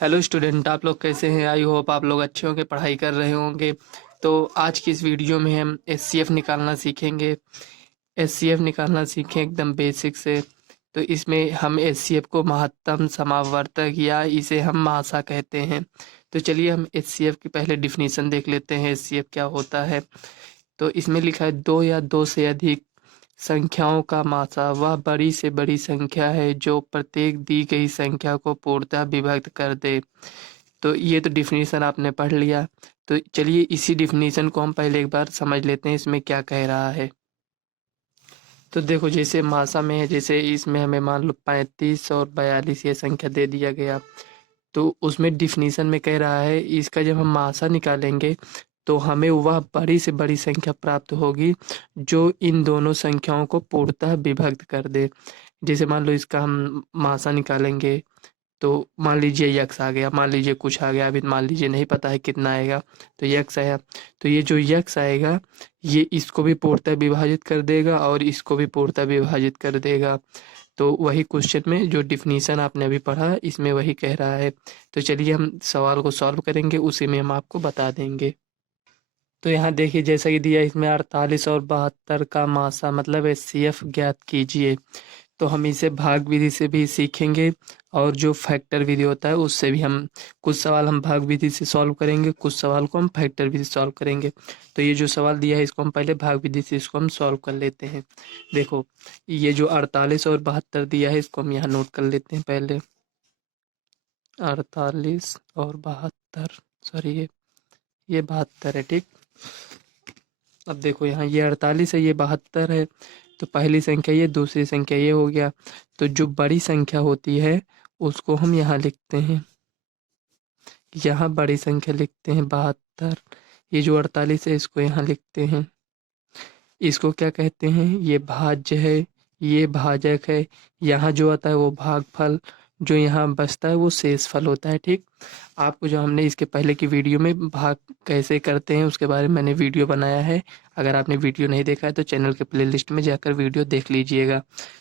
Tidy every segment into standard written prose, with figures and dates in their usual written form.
Hello student, आप लोग कैसे हैं? आई होप आप लोग अच्छे होंगे, पढ़ाई कर रहे होंगे। तो आज की इस वीडियो में हम एचसीएफ निकालना सीखेंगे। एचसीएफ निकालना सीखें एकदम बेसिक से। तो इसमें हम एचसीएफ को महत्तम समावर्तक या इसे हम महासा कहते हैं। तो चलिए हम एचसीएफ की पहले डिफिनीशन देख लेते हैं, एचसीएफ क्या होता है। तो इसमें लिखा है दो या दो से अधिक संख्याओं का मासा वह बड़ी से बड़ी संख्या है जो प्रत्येक दी गई संख्या को पूर्णतः विभक्त कर दे। तो ये तो डिफिनीशन आपने पढ़ लिया। तो चलिए इसी डिफिनीशन को हम पहले एक बार समझ लेते हैं, इसमें क्या कह रहा है। तो देखो, जैसे मासा में है, जैसे इसमें हमें मान लो 35 और 42 ये संख्या दे दिया गया। तो उसमें डिफिनीशन में कह रहा है इसका जब हम मासा निकालेंगे तो हमें वह बड़ी से बड़ी संख्या प्राप्त होगी जो इन दोनों संख्याओं को पूर्णतः विभक्त कर दे। जैसे मान लो इसका हम मासा निकालेंगे, तो मान लीजिए यक्स आ गया, मान लीजिए कुछ आ गया, अभी मान लीजिए नहीं पता है कितना आएगा, तो यक्स आया। तो ये जो यक्स आएगा ये इसको भी पूर्णतः विभाजित कर देगा और इसको भी पूर्णतः विभाजित कर देगा। तो वही क्वेश्चन में जो डिफिनीशन आपने अभी पढ़ा इसमें वही कह रहा है। तो चलिए हम सवाल को सॉल्व करेंगे, उसी में हम आपको बता देंगे। तो यहाँ देखिए जैसा कि दिया इसमें 48 और 72 का मासा मतलब एचसीएफ ज्ञात कीजिए। तो हम इसे भाग विधि से भी सीखेंगे और जो फैक्टर विधि होता है उससे भी हम कुछ सवाल हम भाग विधि से सॉल्व करेंगे, कुछ सवाल को हम फैक्टर विधि से सॉल्व करेंगे। तो ये जो सवाल दिया है इसको हम पहले भाग विधि से इसको हम सॉल्व कर लेते हैं। देखो, ये जो 48 और 72 दिया है इसको हम यहाँ नोट कर लेते हैं पहले। 48 और 72, सॉरी ये 72 है, ठीक। अब देखो यहाँ ये 48 है, ये 72 है। तो पहली संख्या ये, दूसरी संख्या ये हो गया। तो जो बड़ी संख्या होती है उसको हम यहाँ लिखते हैं, यहाँ बड़ी संख्या लिखते हैं 72। ये जो 48 है इसको यहाँ लिखते हैं। इसको क्या कहते हैं? ये भाज्य है, ये भाजक है। यहाँ जो आता है वो भागफल, जो यहाँ बचता है वो शेषफल होता है, ठीक। आपको जो हमने इसके पहले की वीडियो में भाग कैसे करते हैं उसके बारे में मैंने वीडियो बनाया है। अगर आपने वीडियो नहीं देखा है तो चैनल के प्लेलिस्ट में जाकर वीडियो देख लीजिएगा।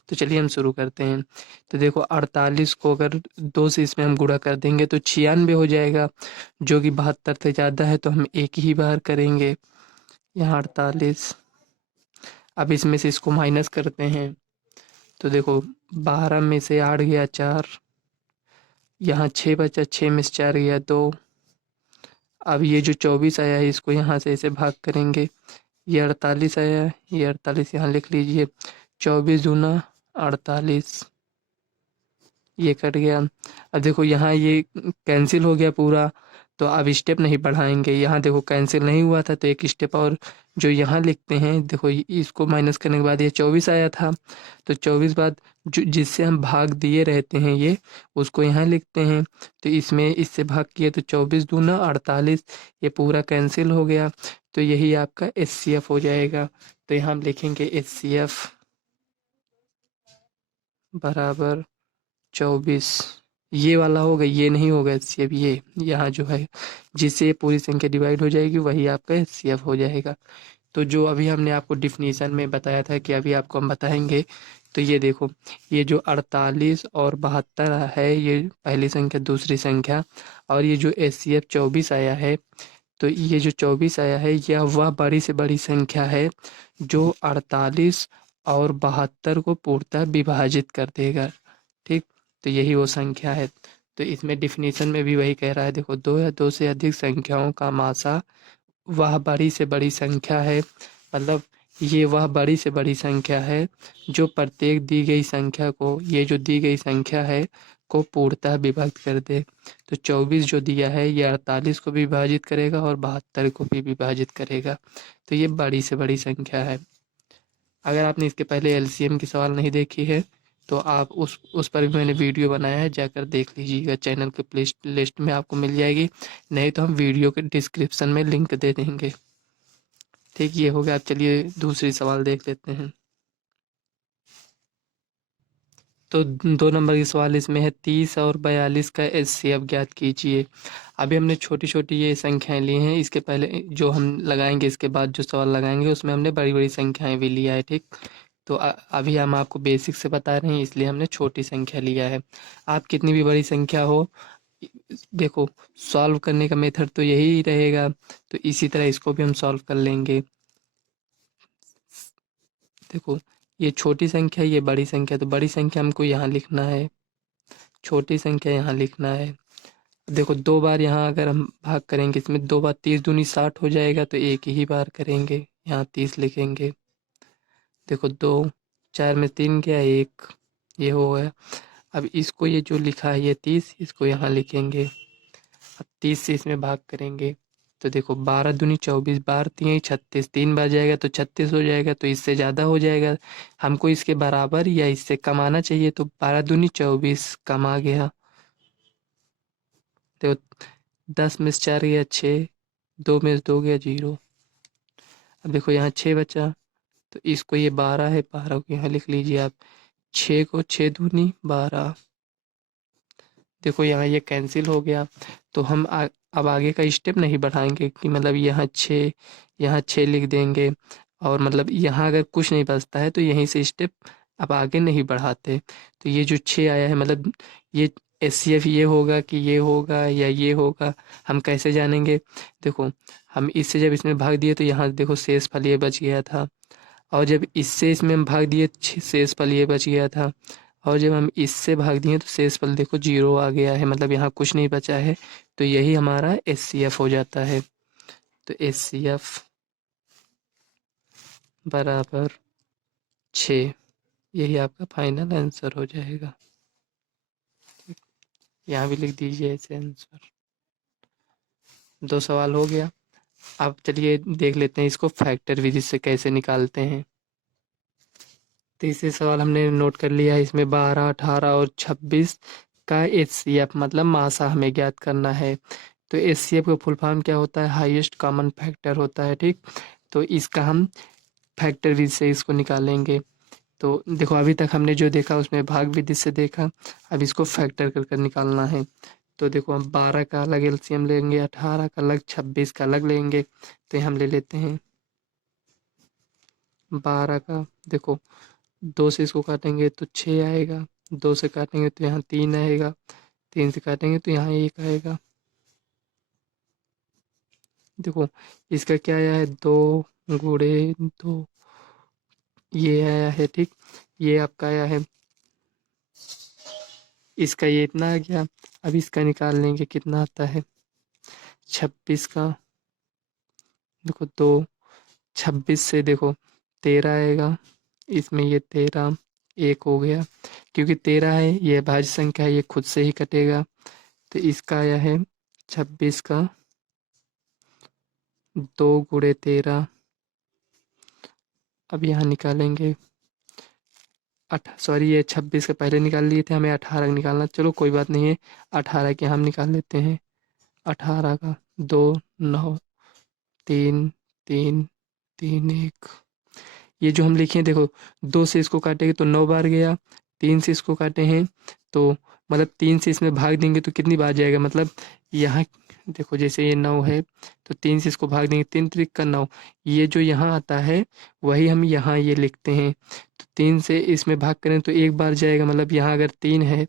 तो चलिए हम शुरू करते हैं। तो देखो 48 को अगर 2 से इसमें हम गुणा कर देंगे तो 96 हो जाएगा, जो कि 72 से ज़्यादा है, तो हम एक ही बार करेंगे यहाँ 48। अब इसमें से इसको माइनस करते हैं। तो देखो 12 में से 8 गया 4, यहाँ 6 बचा, 6 में से 4 गया 2। अब ये जो 24 आया है इसको यहाँ से ऐसे भाग करेंगे। ये 48 आया है, ये 48 यहाँ लिख लीजिए। 24 दूना 48, ये कट गया। अब देखो यहाँ ये कैंसिल हो गया पूरा, तो अब स्टेप नहीं बढ़ाएंगे। यहाँ देखो कैंसिल नहीं हुआ था तो एक स्टेप और जो यहाँ लिखते हैं। देखो इसको माइनस करने के बाद ये 24 आया था, तो 24 बाद जो जिससे हम भाग दिए रहते हैं ये उसको यहाँ लिखते हैं। तो इसमें इससे भाग किए तो 24 दूना 48, ये पूरा कैंसिल हो गया। तो यही आपका एचसीएफ हो जाएगा। तो यहाँ हम लिखेंगे एचसीएफ बराबर 24। ये वाला होगा, ये नहीं होगा एचसीएफ, ये यहाँ जो है जिससे ये पूरी संख्या डिवाइड हो जाएगी वही आपका एचसीएफ हो जाएगा। तो जो अभी हमने आपको डिफिनीशन में बताया था कि अभी आपको हम बताएंगे। तो ये देखो, ये जो 48 और 72 है ये पहली संख्या, दूसरी संख्या, और ये जो एचसीएफ 24 आया है, तो ये जो 24 आया है यह वह बड़ी से बड़ी संख्या है जो 48 और 72 को पूर्णतः विभाजित कर देगा, ठीक। तो यही वो संख्या है। तो इसमें डिफिनीशन में भी वही कह रहा है। देखो, दो या दो से अधिक संख्याओं का मासा वह बड़ी से बड़ी संख्या है, मतलब ये वह बड़ी से बड़ी संख्या है जो प्रत्येक दी गई संख्या को, ये जो दी गई संख्या है, को पूर्णतः विभक्त कर दे। तो 24 जो दिया है ये 48 को भी विभाजित करेगा और 72 को भी विभाजित करेगा। तो ये बड़ी से बड़ी संख्या है। अगर आपने इसके पहले एलसीएम की सवाल नहीं देखी है तो आप उस पर भी मैंने वीडियो बनाया है, जाकर देख लीजिएगा। चैनल के प्ले लिस्ट में आपको मिल जाएगी, नहीं तो हम वीडियो के डिस्क्रिप्शन में लिंक दे देंगे, ठीक। ये हो गया। आप चलिए दूसरी सवाल देख लेते हैं। तो 2 नंबर की सवाल इसमें है 30 और 42 का एचसीएफ ज्ञात कीजिए। अभी हमने छोटी छोटी ये संख्याएं ली हैं, इसके पहले जो हम लगाएंगे, इसके बाद जो सवाल लगाएंगे उसमें हमने बड़ी बड़ी संख्याएं भी लिया है, ठीक। तो अभी हम आपको बेसिक से बता रहे हैं इसलिए हमने छोटी संख्या लिया है। आप कितनी भी बड़ी संख्या हो देखो सॉल्व करने का मेथड तो यही रहेगा, तो इसी तरह इसको भी हम सॉल्व कर लेंगे। देखो ये छोटी संख्या है, ये बड़ी संख्या, तो बड़ी संख्या हमको यहाँ लिखना है, छोटी संख्या यहाँ लिखना है। देखो 2 बार यहाँ अगर हम भाग करेंगे इसमें, 2 बार 30 दूनी 60 हो जाएगा, तो एक ही बार करेंगे, यहाँ 30 लिखेंगे। देखो 2, 4 में 3 गया, 1, ये हो गया। अब इसको ये जो लिखा है ये 30, इसको यहाँ लिखेंगे। अब 30 से इसमें भाग करेंगे, तो देखो 12 दूनी 24, 12 3 36, 3 बार जाएगा तो 36 हो जाएगा, तो इससे ज़्यादा हो जाएगा। हमको इसके बराबर या इससे कम आना चाहिए, तो 12 दूनी 24 कम आ गया। देखो 10 में से 4 गया 6, 2 में से 2 गया 0। अब देखो यहाँ 6 बचा, तो इसको ये 12 है, 12 को यहाँ लिख लीजिए आप। 6 को 6 दूनी 12। देखो यहाँ ये कैंसिल हो गया, तो हम अब आगे का स्टेप नहीं बढ़ाएंगे कि मतलब यहाँ 6 लिख देंगे, और मतलब यहाँ अगर कुछ नहीं बचता है तो यहीं से स्टेप अब आगे नहीं बढ़ाते। तो ये जो 6 आया है, मतलब ये एचसीएफ ये होगा कि ये होगा या ये होगा, हम कैसे जानेंगे? देखो हम इससे जब इसमें भाग दिए तो यहाँ देखो शेषफल ये बच गया था, और जब इससे इसमें हम भाग दिए शेषफल ये बच गया था, और जब हम इससे भाग दिए तो शेषफल देखो 0 आ गया है, मतलब यहाँ कुछ नहीं बचा है, तो यही हमारा एचसीएफ हो जाता है। तो एचसीएफ बराबर 6, यही आपका फाइनल आंसर हो जाएगा। यहाँ भी लिख दीजिए ऐसे आंसर। 2 सवाल हो गया। अब चलिए देख लेते हैं इसको फैक्टर विधि से कैसे निकालते हैं। तीसरे सवाल हमने नोट कर लिया है, इसमें 12, 18 और 26 का एचसीएफ मतलब मासा हमें ज्ञात करना है। तो एचसीएफ का फुल फॉर्म क्या होता है? हाईएस्ट कॉमन फैक्टर होता है, ठीक। तो इसका हम फैक्टर विधि से इसको निकालेंगे। तो देखो अभी तक हमने जो देखा उसमें भाग विधि से देखा, अब इसको फैक्टर कर कर निकालना है। तो देखो हम 12 का अलग एलसीएम लेंगे, 18 का अलग, 26 का अलग लेंगे। तो ये हम ले लेते हैं 12 का। देखो 2 से इसको काटेंगे तो 6 आएगा, 2 से काटेंगे तो यहाँ 3 आएगा, 3 से काटेंगे तो यहाँ 1 आएगा। देखो इसका क्या आया है? 2 गुणे 2, ये आया है, ठीक। ये आपका आया है, इसका ये इतना आ गया। अब इसका निकाल लेंगे कितना आता है 26 का। देखो 2, 26 से देखो 13 आएगा, इसमें ये 13 1 हो गया, क्योंकि 13 है ये भाज्य संख्या है, ये खुद से ही कटेगा। तो इसका आया है 26 का 2 गुणे 13। अब यहाँ निकालेंगे सॉरी ये 26 का पहले निकाल लिए थे, हमें 18 का निकालना, चलो कोई बात नहीं है, 18 के हम निकाल लेते हैं। 18 का 2 9 3 3 3 1, ये जो हम लिखे हैं देखो 2 से इसको काटेंगे तो 9 बार गया, 3 से इसको काटे हैं तो मतलब 3 से इसमें भाग देंगे तो कितनी बार जाएगा, मतलब यहाँ देखो जैसे ये 9 है तो 3 से इसको भाग देंगे, 3 त्रिक का 9, ये जो यहाँ आता है वही हम यहाँ ये लिखते हैं। तो 3 से इसमें भाग करें तो 1 बार जाएगा, मतलब यहाँ अगर 3 है,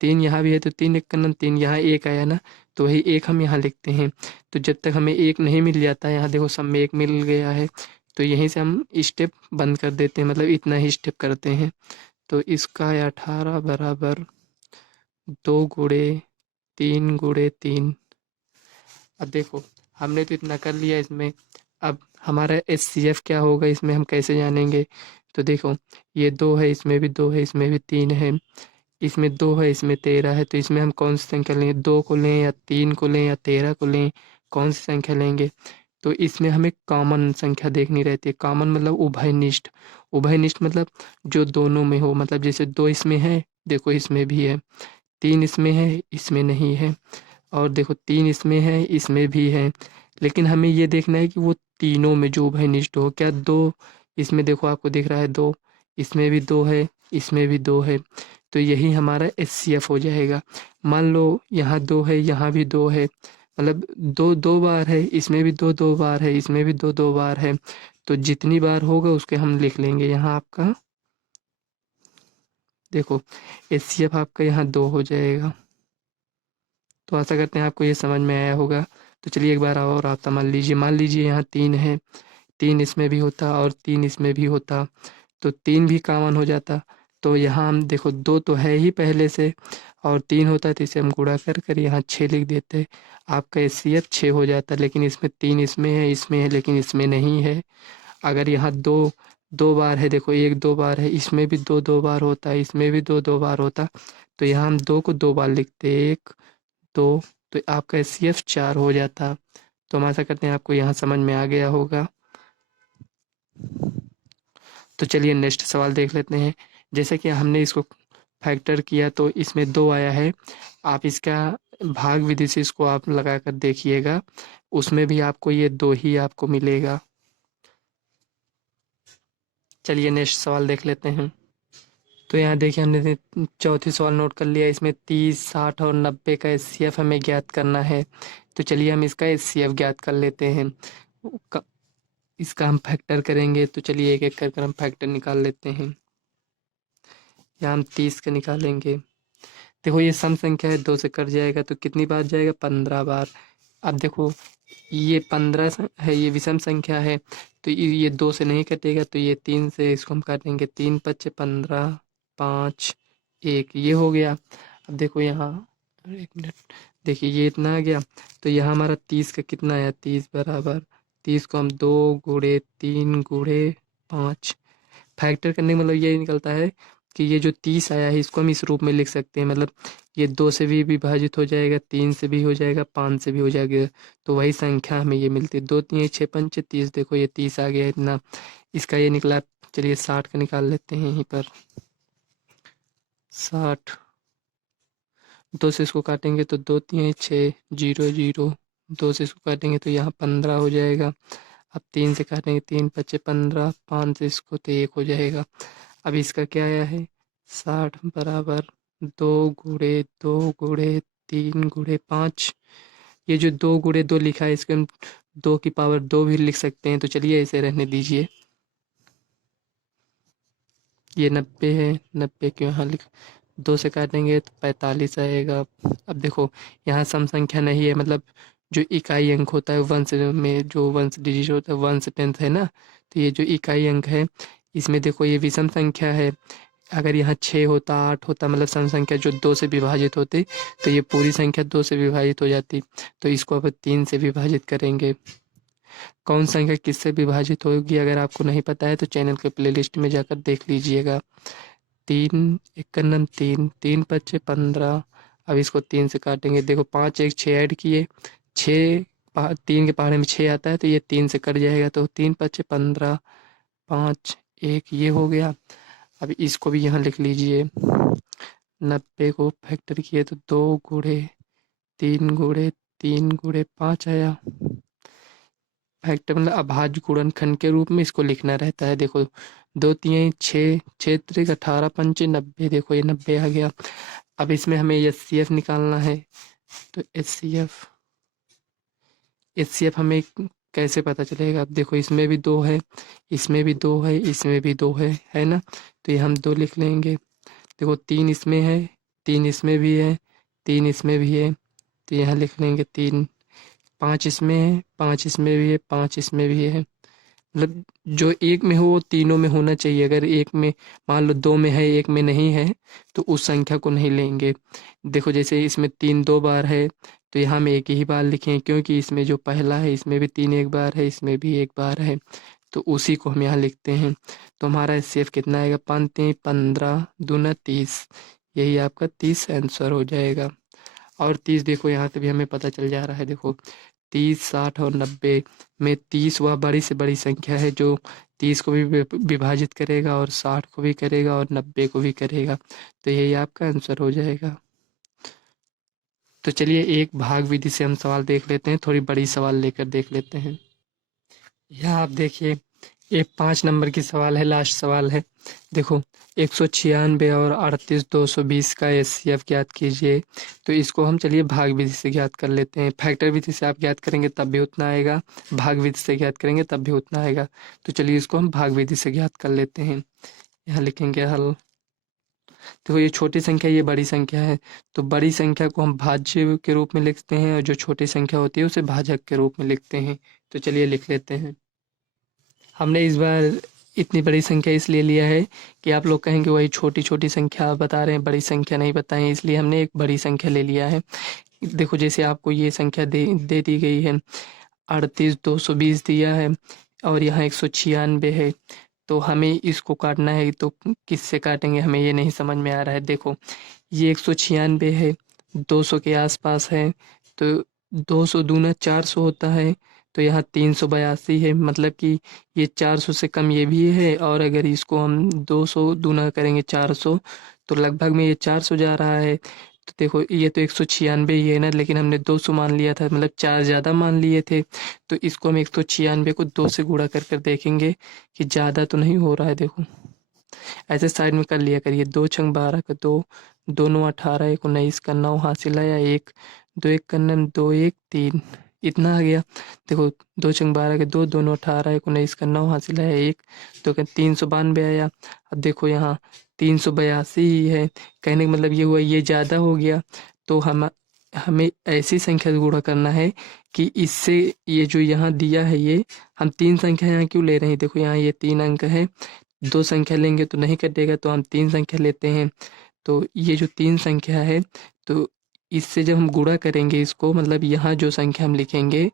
3 यहाँ भी है, तो 3 1 का 9, 3 यहाँ 1 आया ना, तो वही 1 हम यहाँ लिखते हैं। तो जब तक हमें 1 नहीं मिल जाता है, यहाँ देखो सब में 1 मिल गया है, तो यहीं से हम स्टेप बंद कर देते हैं, मतलब इतना ही स्टेप करते हैं। तो इसका है 18 बराबर 2 गुणे 3 गुणे 3। अब देखो हमने तो इतना कर लिया इसमें, अब हमारा एचसीएफ क्या होगा इसमें हम कैसे जानेंगे? तो देखो ये 2 है, इसमें भी 2 है, इसमें भी 3 है, इसमें 2 है, इसमें 13 है, तो इसमें हम कौन सी संख्या लें? 2 को लें या 3 को लें या 13 को लें, कौन सी संख्या लेंगे? तो इसमें हमें कॉमन संख्या देखनी रहती है। कॉमन मतलब उभयनिष्ठ, उभयनिष्ठ मतलब जो दोनों में हो, मतलब जैसे 2 इसमें है, देखो इसमें भी है, 3 इसमें है, इसमें नहीं है, और देखो 3 इसमें है, इसमें भी है, लेकिन हमें ये देखना है कि वो तीनों में जो उभयनिष्ठ हो। क्या 2 इसमें देखो आपको दिख रहा है 2, इसमें भी 2 है, इसमें भी 2 है, तो यही हमारा एचसीएफ हो जाएगा। मान लो यहाँ 2 है, यहाँ भी 2 है, मतलब 2 2 बार है, इसमें भी 2 2 बार है, इसमें भी 2 2 बार है, तो जितनी बार होगा उसके हम लिख लेंगे यहाँ आपका। देखो एचसीएफ आपका यहाँ 2 हो जाएगा, तो आशा करते हैं आपको ये समझ में आया होगा। तो चलिए एक बार और आप समझ लीजिए। मान लीजिए यहाँ 3 है, 3 इसमें भी होता और 3 इसमें भी होता, तो 3 भी कॉमन हो जाता। तो यहाँ हम देखो 2 तो है ही पहले से, और 3 होता तो इसे हम गुणा कर कर यहाँ 6 लिख देते। आपका एचसीएफ 6 हो जाता, लेकिन इसमें 3 इसमें है लेकिन इसमें नहीं है। अगर यहाँ 2 2 बार है, देखो 1 2 बार है, इसमें भी 2 2 बार होता, इसमें भी 2 2 बार होता, तो यहाँ हम 2 को 2 बार लिखते, 1 2, तो आपका एचसीएफ 4 हो जाता। तो हम आशा करते हैं आपको यहाँ समझ में आ गया होगा। तो चलिए नेक्स्ट सवाल देख लेते हैं। जैसे कि हमने इसको फैक्टर किया तो इसमें 2 आया है। आप इसका भाग विधि से इसको आप लगा कर देखिएगा, उसमें भी आपको ये 2 ही आपको मिलेगा। चलिए नेक्स्ट सवाल देख लेते हैं। तो यहाँ देखिए हमने चौथी सवाल नोट कर लिया। इसमें 30, 60 और 90 का एचसीएफ हमें ज्ञात करना है। तो चलिए हम इसका एचसीएफ ज्ञात कर लेते हैं। इसका हम फैक्टर करेंगे, तो चलिए एक एक कर हम फैक्टर निकाल लेते हैं। यहाँ हम 30 का निकालेंगे। देखो ये सम संख्या है, 2 से कट जाएगा तो कितनी बार जाएगा, 15 बार। अब देखो ये 15 है, ये विषम संख्या है, तो ये 2 से नहीं कटेगा, तो ये 3 से इसको हम काटेंगे। 3 पच्चे 15, 5 1, ये हो गया। अब देखो यहाँ, एक मिनट, देखिए ये इतना आ गया, तो यहाँ हमारा 30 का कितना आया, 30 बराबर 30 को हम 2 गुणे 3 गुणे 5 फैक्टर करने का मतलब ये निकलता है कि ये जो 30 आया है इसको हम इस रूप में लिख सकते हैं। मतलब ये 2 से भी विभाजित हो जाएगा, 3 से भी हो जाएगा, 5 से भी हो जाएगा, तो वही संख्या हमें ये मिलती है। 2 3 6 5 30, देखो ये 30 आ गया इतना, इसका ये निकला। चलिए 60 का निकाल लेते हैं यहीं पर। 60, 2 से इसको काटेंगे तो 2 3 6 0 0, 2 से इसको काटेंगे तो यहाँ 15 हो जाएगा। अब 3 से काटेंगे, 3 पच्चे 15, 5 से इसको तो 1 हो जाएगा। अब इसका क्या आया है, 60 बराबर 2 गुणे 2 गुणे 3 गुणे 5। ये जो 2 गुणे 2 लिखा है इसको हम 2 की पावर 2 भी लिख सकते हैं, तो चलिए ऐसे रहने दीजिए। ये 90 है, 90 क्यों यहाँ लिख, 2 से काटेंगे तो 45 आएगा। अब देखो यहाँ सम संख्या नहीं है, मतलब जो इकाई अंक होता है वंश में, जो वंश डिजिट होता है, वंश टेंथ है ना, तो ये जो इकाई अंक है इसमें देखो ये विषम संख्या है। अगर यहाँ 6 होता 8 होता, मतलब सम संख्या जो 2 से विभाजित होती, तो ये पूरी संख्या 2 से विभाजित हो जाती। तो इसको अब 3 से विभाजित करेंगे। कौन संख्या किससे विभाजित होगी अगर आपको नहीं पता है तो चैनल के प्लेलिस्ट में जाकर देख लीजिएगा। 3 एक का नाम 3, 3 पच्चे 15। अब इसको 3 से काटेंगे, देखो 5 1 6 ऐड किए, 6 3 के पहाड़े में 6 आता है, तो ये 3 से कट जाएगा, तो 3 पच्चे 15, 5 1, ये हो गया। अब इसको भी यहाँ लिख लीजिए। 90 को फैक्टर किए तो 2 गुणे 3 गुणे 3 गुणे 5 आया। फैक्टर मतलब अभाज्य गुणनखंड के रूप में इसको लिखना रहता है। देखो 2 3 6 6 3 18 पंचे 90, देखो ये 90 आ गया। अब इसमें हमें एचसीएफ निकालना है, तो एचसीएफ हमें कैसे पता चलेगा। अब देखो इसमें भी 2 है, इसमें भी 2 है, इसमें भी 2 है ना, तो ये हम 2 लिख लेंगे। देखो 3 इसमें है, 3 इसमें भी है, 3 इसमें भी है, तो यहाँ लिख लेंगे 3। 5 इसमें है, 5 इसमें भी है, 5 इसमें भी है। मतलब जो एक में हो वो तीनों में होना चाहिए। अगर एक में मान लो 2 में है, एक में नहीं है, तो उस संख्या को नहीं लेंगे। देखो जैसे इसमें 3 2 बार है, तो यहाँ हम एक ही बार लिखें, क्योंकि इसमें जो पहला है इसमें भी 3 एक बार है, इसमें भी एक बार है, तो उसी को हम यहाँ लिखते हैं। तो हमारा एचसीएफ कितना आएगा, 5 3 15 दूना 30, यही आपका 30 आंसर हो जाएगा। और 30 देखो यहाँ से भी हमें पता चल जा रहा है। देखो 30 60 और 90 में 30 वह बड़ी से बड़ी संख्या है जो 30 को भी विभाजित करेगा और 60 को भी करेगा और 90 को भी करेगा, तो यही आपका आंसर हो जाएगा। तो चलिए एक भाग विधि से हम सवाल देख लेते हैं, थोड़ी बड़ी सवाल लेकर देख लेते हैं। यहाँ आप देखिए ये 5 नंबर की सवाल है, लास्ट सवाल है। देखो 196 और 38 220 का एचसीएफ ज्ञात कीजिए। तो इसको हम चलिए भाग विधि से ज्ञात कर लेते हैं। फैक्टर विधि से आप ज्ञात करेंगे तब भी उतना आएगा, भाग विधि से ज्ञात करेंगे तब भी उतना आएगा। तो चलिए इसको हम भाग विधि से ज्ञात कर लेते हैं। यहाँ लिखेंगे हल। देखो ये छोटी संख्या, ये बड़ी संख्या है, तो बड़ी संख्या को हम भाज्य के रूप में लिखते हैं और जो छोटी संख्या होती है उसे भाजक के रूप में लिखते हैं। तो चलिए लिख लेते हैं। हमने इस बार इतनी बड़ी संख्या इसलिए लिया है कि आप लोग कहेंगे वही छोटी छोटी संख्या आप बता रहे हैं, बड़ी संख्या नहीं बताएं, इसलिए हमने एक बड़ी संख्या ले लिया है। देखो जैसे आपको ये संख्या दे दी गई है, 38,220 दिया है और यहाँ 196 है। तो हमें इसको काटना है, तो किससे काटेंगे हमें ये नहीं समझ में आ रहा है। देखो ये 196 है, 200 के आसपास है, तो 200 दूना 400 होता है, तो यहाँ 382 है, मतलब कि ये 400 से कम ये भी है, और अगर इसको हम 200 दूना करेंगे 400 तो लगभग में ये 400 जा रहा है। तो देखो ये तो 196 ही है ना, लेकिन हमने 200 मान लिया था, मतलब 4 ज़्यादा मान लिए थे। तो इसको हम 196 को 2 से गुणा कर कर देखेंगे कि ज़्यादा तो नहीं हो रहा है। देखो ऐसे साइड में कर लिया करिए, 2 × 12 का 2, 2×9 = 18, 19 का 9 हासिल आया 1, 2 × 1 = 9, 2 1 3, इतना आ गया। देखो 2 × 12 का 2, 2×9 = 18, 19 का 9 हासिल आया 1, तो 392 आया। अब देखो यहाँ 382 ही है, कहने का मतलब ये हुआ ये ज़्यादा हो गया। तो हमें ऐसी संख्या से गुणा करना है कि इससे ये जो यहाँ दिया है, ये हम 3 संख्या यहाँ क्यों ले रहे हैं, देखो यहाँ ये 3 अंक है, 2 संख्या लेंगे तो नहीं कटेगा, तो हम 3 संख्या लेते हैं। तो ये जो 3 संख्या है, तो इससे जब हम गुणा करेंगे इसको, मतलब यहाँ जो संख्या हम लिखेंगे,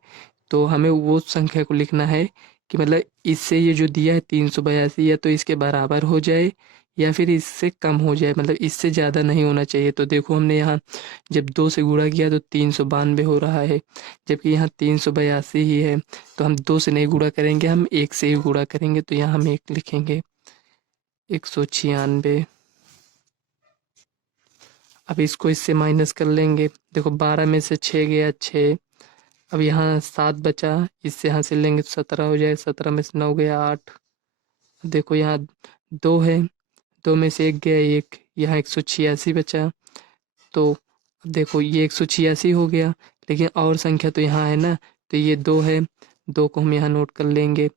तो हमें वो संख्या को लिखना है कि मतलब इससे ये जो दिया है 382 या तो इसके बराबर हो जाए या फिर इससे कम हो जाए, मतलब इससे ज़्यादा नहीं होना चाहिए। तो देखो हमने यहाँ जब 2 से गुणा किया तो 392 हो रहा है, जबकि यहाँ 382 ही है। तो हम 2 से नहीं गुणा करेंगे, हम 1 से ही गुणा करेंगे, तो यहाँ हम 1 लिखेंगे, 196। अब इसको इससे माइनस कर लेंगे, देखो 12 में से 6 गया 6, अब यहाँ 7 बचा, इससे हासिल लेंगे तो 17 हो जाए, 17 में से 9 गया 8, देखो यहाँ 2 है, 2 में से 1 गया 1, यहाँ 186 बचा। तो देखो ये 186 हो गया, लेकिन और संख्या तो यहाँ है ना, तो ये 2 है, 2 को हम यहाँ नोट कर लेंगे।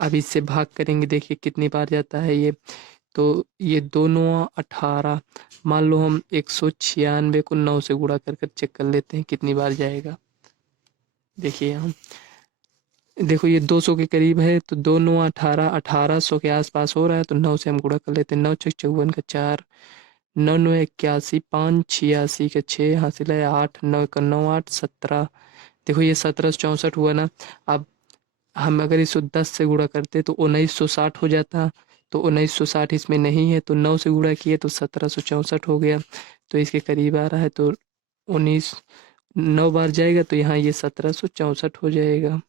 अब इससे भाग करेंगे, देखिए कितनी बार जाता है ये, तो ये 2×9 = 18। मान लो हम 196 को 9 से गुणा कर कर चेक कर लेते हैं कितनी बार जाएगा। देखिए हम, देखो ये 200 के करीब है, तो 2×9 = 18, 1800 के आसपास हो रहा है, तो 9 से हम गुणा कर लेते हैं, 9 × 6 = 54 का 4, 9 9 81, 5 86 का 6 हासिल है 8, 9 का 9 8 17। देखो ये 1764 हुआ ना। अब हम अगर इसको 10 से गुणा करते तो 1960 हो जाता, तो 1960 इसमें नहीं है, तो 9 से गुणा किए तो 1764 हो गया, तो इसके करीब आ रहा है, तो 19 9 बार जाएगा, तो यहाँ ये 1764 हो जाएगा।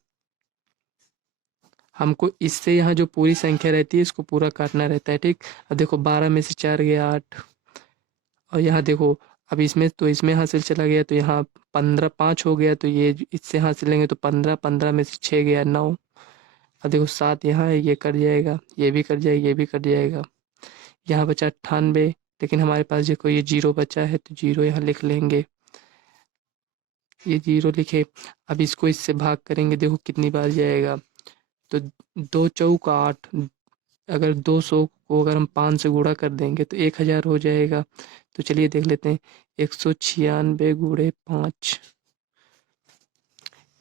हमको इससे यहाँ जो पूरी संख्या रहती है इसको पूरा काटना रहता है, ठीक। अब देखो 12 में से 4 गया 8, और यहाँ देखो अब इसमें तो इसमें हासिल चला गया, तो यहाँ 15 5 हो गया, तो ये इससे हासिल लेंगे तो 15, 15 में से 6 गया 9, अब देखो 7 यहाँ है, ये कट जाएगा, ये भी कट जाएगा, ये भी कट जाएगा, यहाँ बचा 98, लेकिन हमारे पास देखो ये 0 बचा है, तो 0 यहाँ लिख लेंगे, ये 0 लिखे। अब इसको इससे भाग करेंगे, देखो कितनी बार जाएगा, तो 2 चौक 8, अगर 200 को अगर हम 5 से गुणा कर देंगे तो 1000 हो जाएगा। तो चलिए देख लेते हैं, 196 × 5,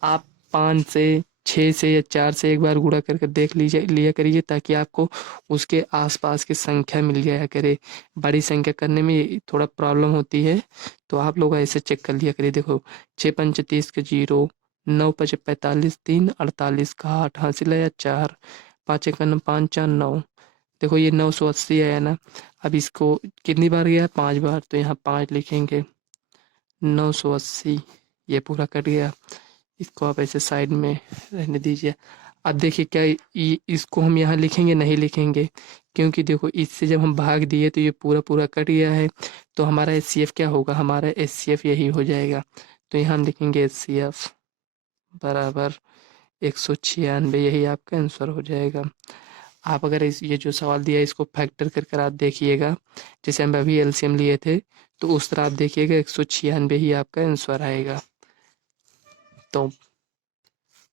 आप 5 से 6 से या 4 से एक बार गुणा कर कर देख लिया करिए, ताकि आपको उसके आसपास की संख्या मिल जाया करे। बड़ी संख्या करने में ये थोड़ा प्रॉब्लम होती है, तो आप लोग ऐसे चेक कर लिया करिए। देखो 6 × 5 = 30 का 0, 9 × 5 = 45, 3 48 का 8 हासिल आया 4, 5 × 1 = 5 4 9, देखो ये 980 आया ना। अब इसको कितनी बार गया, 5 बार, तो यहाँ 5 लिखेंगे, 980, ये पूरा कट गया। इसको आप ऐसे साइड में रहने दीजिए। अब देखिए क्या इसको हम यहाँ लिखेंगे, नहीं लिखेंगे, क्योंकि देखो इससे जब हम भाग दिए तो ये पूरा पूरा कट गया है, तो हमारा HCF क्या होगा, हमारा HCF यही हो जाएगा। तो यहाँ हम लिखेंगे HCF बराबर 196, यही आपका आंसर हो जाएगा। आप अगर ये जो सवाल दिया है इसको फैक्टर कर कर आप देखिएगा, जैसे हम अभी LCM लिए थे, तो उस तरह आप देखिएगा 196 ही आपका आंसर आएगा। तो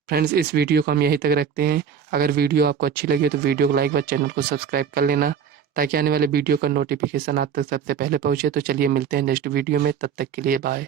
फ्रेंड्स इस वीडियो को हम यहीं तक रखते हैं। अगर वीडियो आपको अच्छी लगी तो वीडियो को लाइक व चैनल को सब्सक्राइब कर लेना। ताकि आने वाले वीडियो का नोटिफिकेशन आप तक सबसे पहले पहुँचे। तो चलिए मिलते हैं नेक्स्ट वीडियो में, तब तक के लिए बाय।